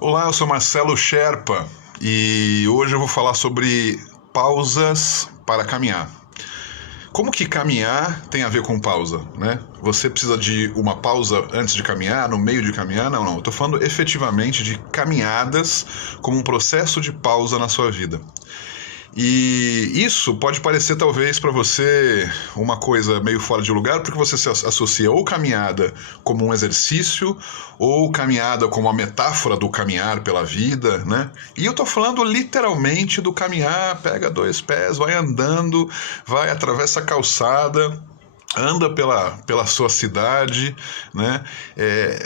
Olá, eu sou Marcelo Sherpa e hoje eu vou falar sobre pausas para caminhar. Como que caminhar tem a ver com pausa, né? Você precisa de uma pausa antes de caminhar, no meio de caminhar? Não. Eu estou falando efetivamente de caminhadas como um processo de pausa na sua vida. E isso pode parecer talvez para você uma coisa meio fora de lugar, porque você se associa ou caminhada como um exercício, ou caminhada como uma metáfora do caminhar pela vida, né? E eu tô falando literalmente do caminhar, pega dois pés, vai andando, vai, atravessa a calçada, anda pela sua cidade, né?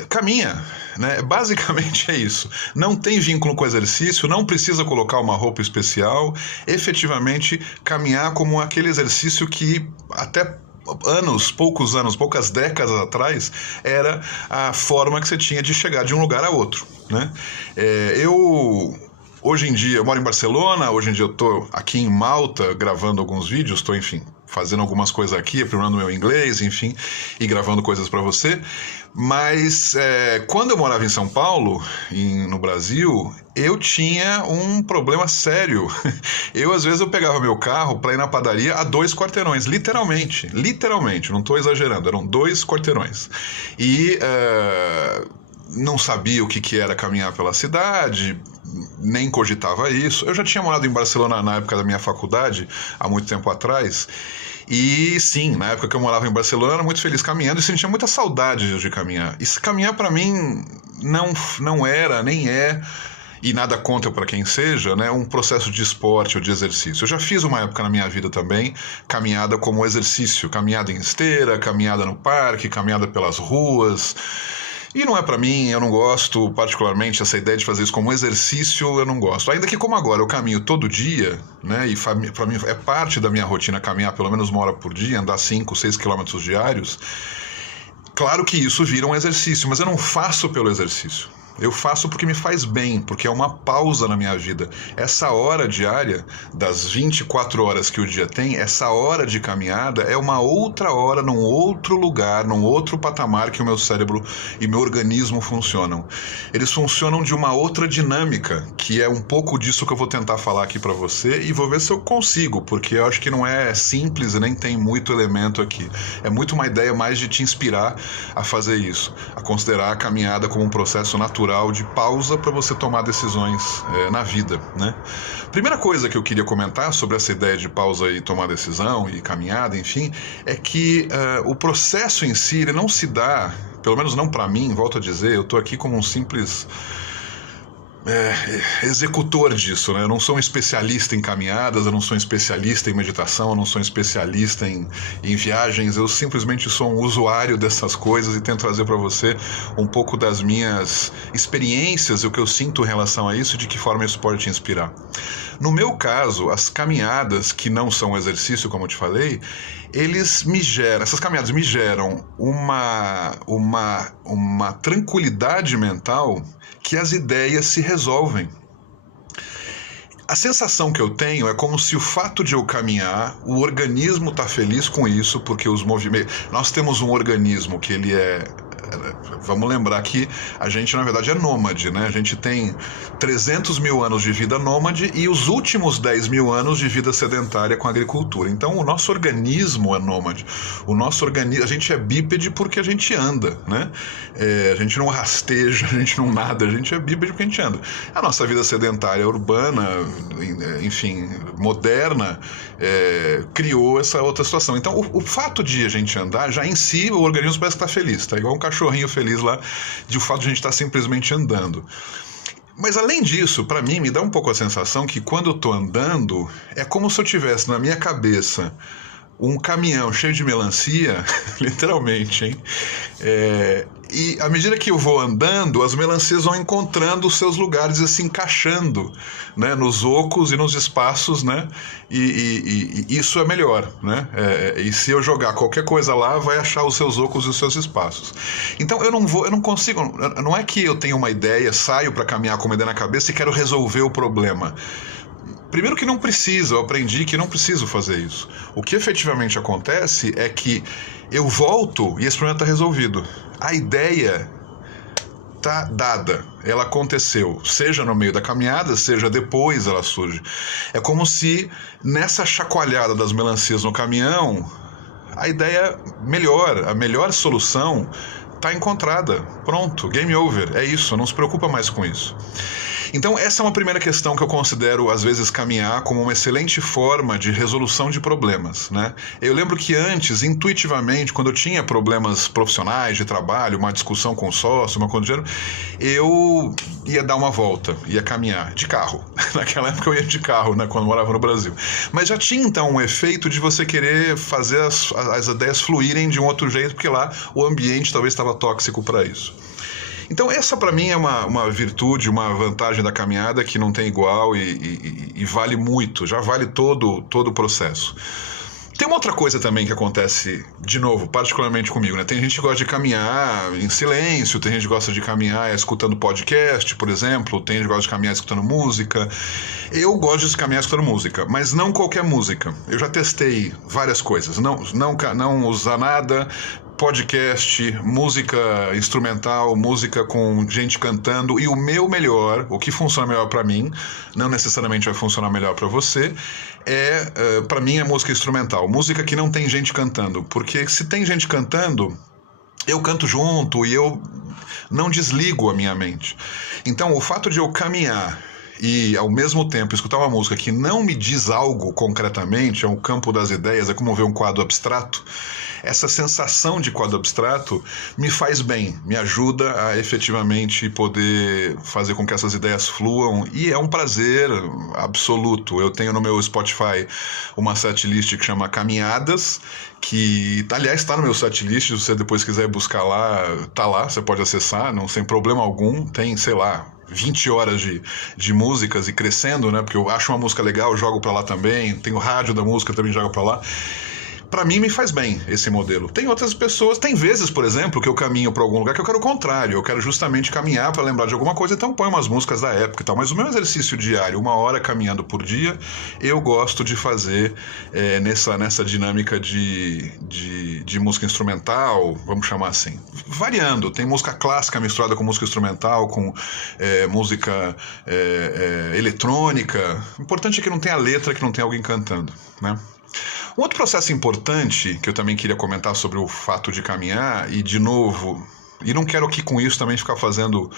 Caminha, né? Basicamente é isso. Não tem vínculo com o exercício, não precisa colocar uma roupa especial, efetivamente caminhar como aquele exercício que até poucos anos, poucas décadas atrás, era a forma que você tinha de chegar de um lugar a outro, né? Hoje em dia, eu moro em Barcelona, hoje em dia eu estou aqui em Malta gravando alguns vídeos, estou, enfim, fazendo algumas coisas aqui, aprimorando meu inglês, enfim, e gravando coisas para você. Mas quando eu morava em São Paulo, no Brasil, eu tinha um problema sério. Às vezes, eu pegava meu carro para ir na padaria a 2 quarteirões, literalmente, não estou exagerando, eram 2 quarteirões. E não sabia o que era caminhar pela cidade, nem cogitava isso. Eu já tinha morado em Barcelona na época da minha faculdade, há muito tempo atrás, e sim, na época que eu morava em Barcelona, eu era muito feliz caminhando e sentia muita saudade de caminhar. E caminhar para mim não era, nem é, e nada contra para quem seja, né, um processo de esporte ou de exercício. Eu já fiz uma época na minha vida também, caminhada como exercício, caminhada em esteira, caminhada no parque, caminhada pelas ruas. E não é pra mim, eu não gosto particularmente essa ideia de fazer isso como exercício, eu não gosto. Ainda que como agora eu caminho todo dia, né, e pra mim é parte da minha rotina caminhar pelo menos 1 hora por dia, andar 5, 6 quilômetros diários, claro que isso vira um exercício, mas eu não faço pelo exercício. Eu faço porque me faz bem, porque é uma pausa na minha vida. Essa hora diária, das 24 horas que o dia tem, essa hora de caminhada é uma outra hora, num outro lugar, num outro patamar que o meu cérebro e meu organismo funcionam. Eles funcionam de uma outra dinâmica, que é um pouco disso que eu vou tentar falar aqui pra você, e vou ver se eu consigo, porque eu acho que não é simples e nem tem muito elemento aqui. É muito uma ideia mais de te inspirar a fazer isso, a considerar a caminhada como um processo natural de pausa para você tomar decisões na vida, né? Primeira coisa que eu queria comentar sobre essa ideia de pausa e tomar decisão e caminhada, enfim, é que o processo em si, ele não se dá, pelo menos não para mim, volto a dizer, eu estou aqui como um simples executor disso, né? Eu não sou um especialista em caminhadas, eu não sou um especialista em meditação, eu não sou um especialista em viagens, eu simplesmente sou um usuário dessas coisas e tento trazer para você um pouco das minhas experiências e o que eu sinto em relação a isso e de que forma isso pode te inspirar. No meu caso, as caminhadas que não são exercício, como eu te falei, essas caminhadas me geram uma tranquilidade mental que as ideias se resolvem. A sensação que eu tenho é como se o fato de eu caminhar, o organismo está feliz com isso, porque os movimentos... Nós temos um organismo que ele é... Vamos lembrar que a gente, na verdade, é nômade, né? A gente tem 300 mil anos de vida nômade e os últimos 10 mil anos de vida sedentária com a agricultura. Então, o nosso organismo é nômade. A gente é bípede porque a gente anda, né? A gente não rasteja, a gente não nada, a gente é bípede porque a gente anda. A nossa vida sedentária, urbana, enfim, moderna, criou essa outra situação. Então, o fato de a gente andar, já em si, o organismo parece que está feliz, tá igual um cachorrinho feliz lá, de o fato de a gente estar simplesmente andando. Mas além disso, para mim, me dá um pouco a sensação que quando eu tô andando, é como se eu tivesse na minha cabeça um caminhão cheio de melancia, literalmente, hein? E à medida que eu vou andando, as melancias vão encontrando os seus lugares e se encaixando, né, nos ocos e nos espaços, né? E isso é melhor, né? E se eu jogar qualquer coisa lá, vai achar os seus ocos e os seus espaços. Então eu não consigo, não é que eu tenho uma ideia, saio para caminhar com uma ideia na cabeça e quero resolver o problema. Primeiro que não precisa, eu aprendi que não preciso fazer isso. O que efetivamente acontece é que eu volto e esse problema está resolvido. A ideia tá dada, ela aconteceu, seja no meio da caminhada, seja depois ela surge. É como se nessa chacoalhada das melancias no caminhão, a ideia melhor, a melhor solução está encontrada. Pronto, game over, é isso, não se preocupa mais com isso. Então essa é uma primeira questão que eu considero, às vezes, caminhar como uma excelente forma de resolução de problemas, né? Eu lembro que antes, intuitivamente, quando eu tinha problemas profissionais, de trabalho, uma discussão com o sócio, uma coisa do gênero, eu ia dar uma volta, ia caminhar, de carro. Naquela época eu ia de carro, né, quando eu morava no Brasil. Mas já tinha, então, um efeito de você querer fazer as ideias fluírem de um outro jeito, porque lá o ambiente talvez estava tóxico para isso. Então essa para mim é uma virtude, uma vantagem da caminhada que não tem igual e vale muito, já vale todo o processo. Tem uma outra coisa também que acontece, de novo, particularmente comigo, né? Tem gente que gosta de caminhar em silêncio, tem gente que gosta de caminhar escutando podcast, por exemplo, tem gente que gosta de caminhar escutando música. Eu gosto de caminhar escutando música, mas não qualquer música. Eu já testei várias coisas, não usar nada, podcast, música instrumental, música com gente cantando, e o meu melhor, o que funciona melhor para mim, não necessariamente vai funcionar melhor para você, para mim é música instrumental, música que não tem gente cantando, porque se tem gente cantando, eu canto junto e eu não desligo a minha mente. Então o fato de eu caminhar e ao mesmo tempo escutar uma música que não me diz algo concretamente, é um campo das ideias, é como ver um quadro abstrato, essa sensação de quadro abstrato me faz bem, me ajuda a efetivamente poder fazer com que essas ideias fluam, e é um prazer absoluto. Eu tenho no meu Spotify uma setlist que chama Caminhadas, que aliás está no meu setlist, se você depois quiser buscar lá, tá lá, você pode acessar, não sem problema algum, tem, sei lá, 20 horas de músicas e crescendo, né? Porque eu acho uma música legal, eu jogo pra lá também, tem o rádio da música, também jogo pra lá. Pra mim me faz bem esse modelo. Tem outras pessoas, tem vezes, por exemplo, que eu caminho pra algum lugar que eu quero o contrário, eu quero justamente caminhar pra lembrar de alguma coisa, então põe umas músicas da época e tal. Mas o meu exercício diário, 1 hora caminhando por dia, eu gosto de fazer nessa dinâmica de música instrumental, vamos chamar assim. Variando, tem música clássica misturada com música instrumental, com música eletrônica. O importante é que não tenha letra, que não tenha alguém cantando, né? Um outro processo importante que eu também queria comentar sobre o fato de caminhar, e de novo, e não quero aqui com isso também ficar fazendo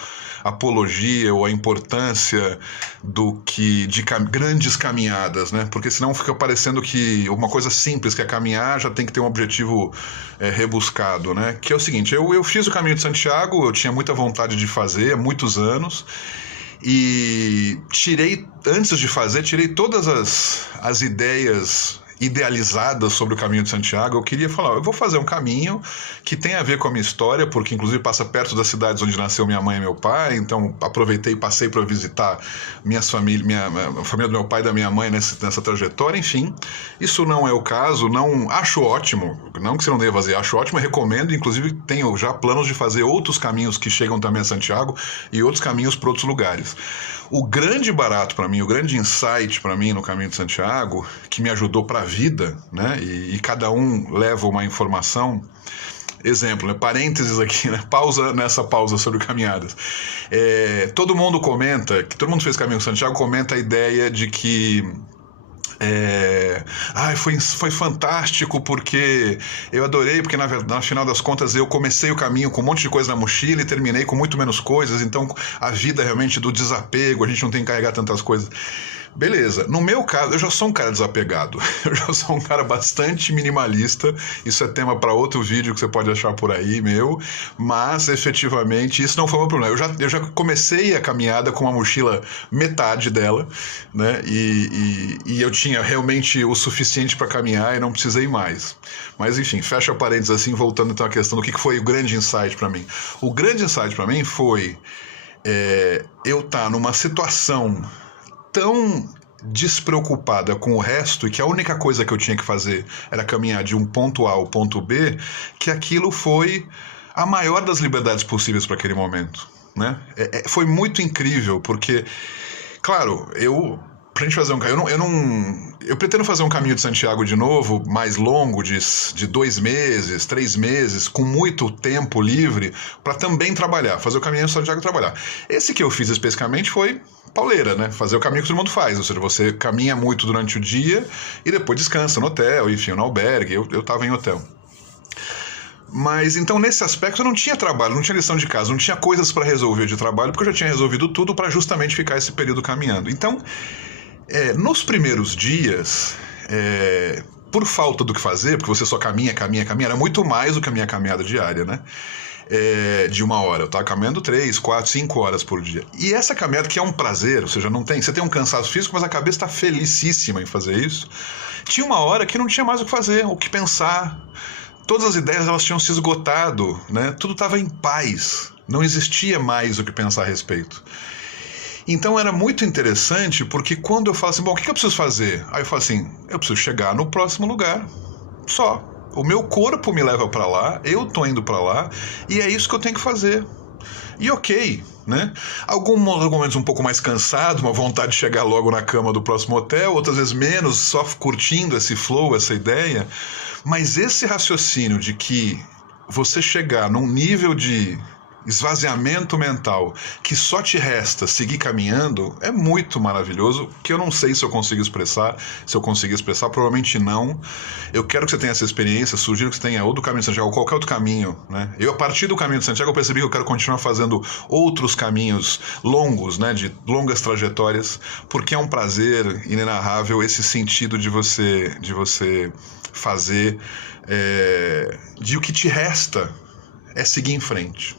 apologia ou a importância de grandes caminhadas, né? Porque senão fica parecendo que uma coisa simples que é caminhar já tem que ter um objetivo rebuscado, né? Que é o seguinte, eu fiz o Caminho de Santiago, eu tinha muita vontade de fazer há muitos anos, e antes de fazer, tirei todas as ideias idealizadas sobre o Caminho de Santiago. Eu queria falar, eu vou fazer um caminho que tem a ver com a minha história, porque inclusive passa perto das cidades onde nasceu minha mãe e meu pai, então aproveitei e passei para visitar a família do meu pai e da minha mãe nessa trajetória. Enfim, isso não é o caso, não acho ótimo, não que você não deva fazer, acho ótimo, recomendo, inclusive tenho já planos de fazer outros caminhos que chegam também a Santiago e outros caminhos para outros lugares. O grande barato para mim, o grande insight para mim no Caminho de Santiago, que me ajudou para a vida, né? E cada um leva uma informação. Exemplo, né? Parênteses aqui, né? Pausa sobre caminhadas. Todo mundo comenta, que todo mundo fez Caminho de Santiago, comenta a ideia de que foi fantástico porque eu adorei, porque na final das contas eu comecei o caminho com um monte de coisa na mochila e terminei com muito menos coisas, então a vida realmente do desapego, a gente não tem que carregar tantas coisas. Beleza, no meu caso, eu já sou um cara desapegado, eu já sou um cara bastante minimalista, isso é tema para outro vídeo que você pode achar por aí, mas efetivamente isso não foi o meu problema. Eu já comecei a caminhada com uma mochila metade dela, né, e eu tinha realmente o suficiente para caminhar e não precisei mais. Mas enfim, fecha parênteses assim, voltando então à questão do que foi o grande insight para mim. O grande insight para mim foi eu estar numa situação tão despreocupada com o resto, e que a única coisa que eu tinha que fazer era caminhar de um ponto A ao ponto B, que aquilo foi a maior das liberdades possíveis para aquele momento, né? Foi muito incrível, porque, claro, eu pra gente fazer um caminho, eu pretendo fazer um caminho de Santiago de novo, mais longo, de 2 meses, 3 meses, com muito tempo livre, para também trabalhar, fazer o caminho de Santiago e trabalhar. Esse que eu fiz especificamente foi pauleira, né? Fazer o caminho que todo mundo faz, ou seja, você caminha muito durante o dia e depois descansa no hotel, enfim, no albergue, eu tava em hotel. Mas então nesse aspecto eu não tinha trabalho, não tinha lição de casa, não tinha coisas para resolver de trabalho, porque eu já tinha resolvido tudo para justamente ficar esse período caminhando. Então, nos primeiros dias, por falta do que fazer, porque você só caminha, era muito mais do que a minha caminhada diária, né? De 1 hora, eu tava caminhando 3, 4, 5 horas por dia. E essa caminhada que é um prazer, ou seja, você tem um cansaço físico, mas a cabeça está felicíssima em fazer isso. Tinha uma hora que não tinha mais o que fazer, o que pensar. Todas as ideias elas tinham se esgotado, né? Tudo estava em paz, não existia mais o que pensar a respeito. Então era muito interessante, porque quando eu falo assim, bom, o que eu preciso fazer? Aí eu falo assim, eu preciso chegar no próximo lugar, só. O meu corpo me leva para lá, eu tô indo para lá, e é isso que eu tenho que fazer. E ok, né? Alguns momentos um pouco mais cansado, uma vontade de chegar logo na cama do próximo hotel, outras vezes menos, só curtindo esse flow, essa ideia. Mas esse raciocínio de que você chegar num nível de esvaziamento mental que só te resta seguir caminhando é muito maravilhoso, que eu não sei se eu consigo expressar, provavelmente não. Eu quero que você tenha essa experiência, sugiro que você tenha ou do Caminho de Santiago ou qualquer outro caminho, né? Eu, a partir do Caminho de Santiago, eu percebi que eu quero continuar fazendo outros caminhos longos, né, de longas trajetórias, porque é um prazer inenarrável esse sentido de você fazer, de o que te resta é seguir em frente.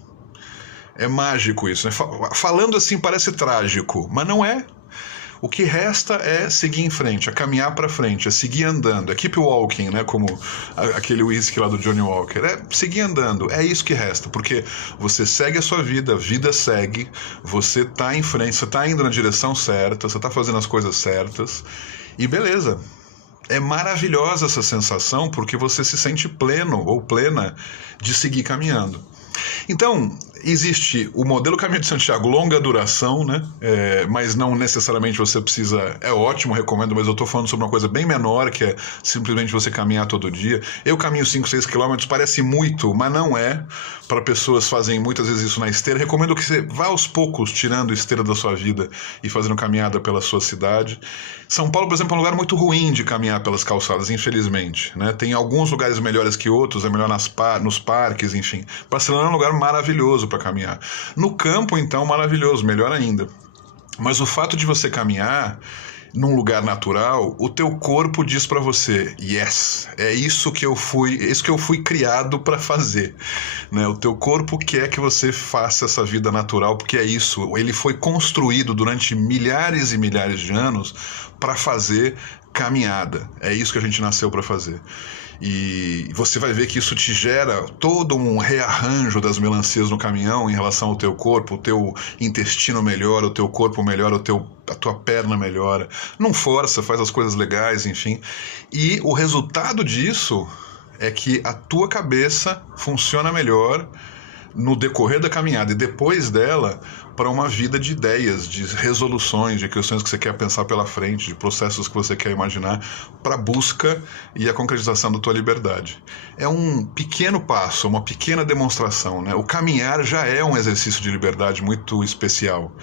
É mágico isso, né? Falando assim parece trágico, mas não é. O que resta é seguir em frente, é caminhar para frente, é seguir andando, é keep walking, né? Como aquele whisky lá do Johnny Walker. É seguir andando, é isso que resta, porque você segue a sua vida, a vida segue, você tá em frente, você tá indo na direção certa, você tá fazendo as coisas certas, e beleza. É maravilhosa essa sensação, porque você se sente pleno ou plena de seguir caminhando. Então, existe o modelo Caminho de Santiago, longa duração, né? Mas não necessariamente você precisa... É ótimo, recomendo, mas eu estou falando sobre uma coisa bem menor, que é simplesmente você caminhar todo dia. Eu caminho 5, 6 quilômetros, parece muito, mas não é. Para pessoas que fazem muitas vezes isso na esteira, recomendo que você vá aos poucos tirando esteira da sua vida e fazendo caminhada pela sua cidade. São Paulo, por exemplo, é um lugar muito ruim de caminhar pelas calçadas, infelizmente, né? Tem alguns lugares melhores que outros, é melhor nos parques, enfim. Barcelona é um lugar maravilhoso para caminhar. No campo, então, maravilhoso, melhor ainda. Mas o fato de você caminhar num lugar natural, o teu corpo diz para você, yes, é isso que eu fui criado para fazer, né? O teu corpo quer que você faça essa vida natural, porque é isso, ele foi construído durante milhares e milhares de anos para fazer caminhada. É isso que a gente nasceu para fazer. E você vai ver que isso te gera todo um rearranjo das melancias no caminhão em relação ao teu corpo, o teu intestino melhora, o teu corpo melhora, a tua perna melhora. Não força, faz as coisas legais, enfim. E o resultado disso é que a tua cabeça funciona melhor no decorrer da caminhada e depois dela para uma vida de ideias, de resoluções, de questões que você quer pensar pela frente, de processos que você quer imaginar para a busca e a concretização da tua liberdade. É um pequeno passo, uma pequena demonstração, né? O caminhar já é um exercício de liberdade muito especial.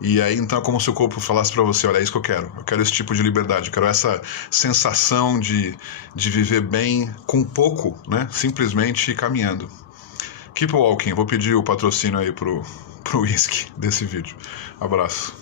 E aí então é como se o corpo falasse para você, olha, é isso que eu quero esse tipo de liberdade, eu quero essa sensação de viver bem com pouco, né? Simplesmente caminhando. Keep walking, vou pedir o patrocínio aí pro whisky desse vídeo. Abraço.